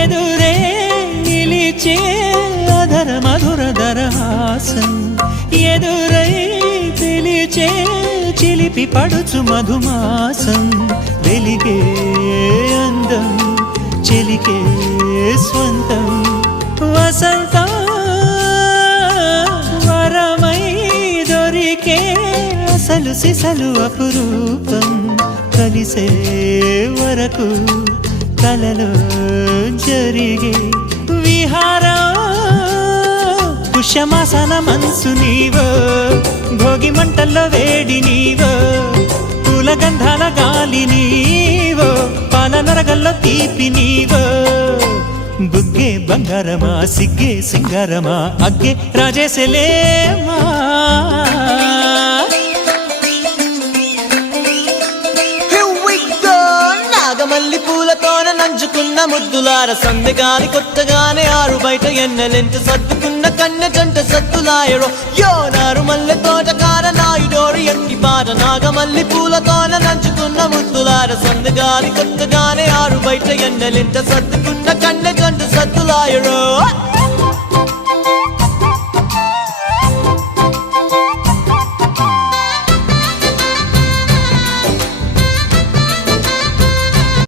ఎదురే నిలిచే అధర మధుర దరహాసం ఎదురై పిలిచే చిలిపి పడుచు మధుమాసం వెలిగే అందం చెలికే స్వంతం వసంతం వరమై దొరికే అసలు సిసలు అపురూపం కలిసే వరకు కలలో జరిగే విహారం పుష్యమాసన మనసు నీవో భోగి మంటల్లో వేడి నీవో పూల గంధాల గాలి నీవో పాల నరగల్లో తీపి నీవో బుగ్గే బంగారమా సిగ్గే సింగారమా అగ్గే రాజేసలేమా మల్లి పూలతోన నంచుకున్న ముద్దులార సందెగాని కొత్తగానే ఆరు బయట ఎన్నెలెంట సర్దుకున్న కన్నె జంట సత్తులాయరో యోనారు మల్లె తోటకార నాయుడోరు ఎట్టి పాట నాగమల్లి పూలతోన నంచుకున్న ముద్దులార సందెగాని కొత్తగానే ఆరు బయట ఎన్నెలెంట సర్దుకున్న కన్నె జంట సత్తులాయరో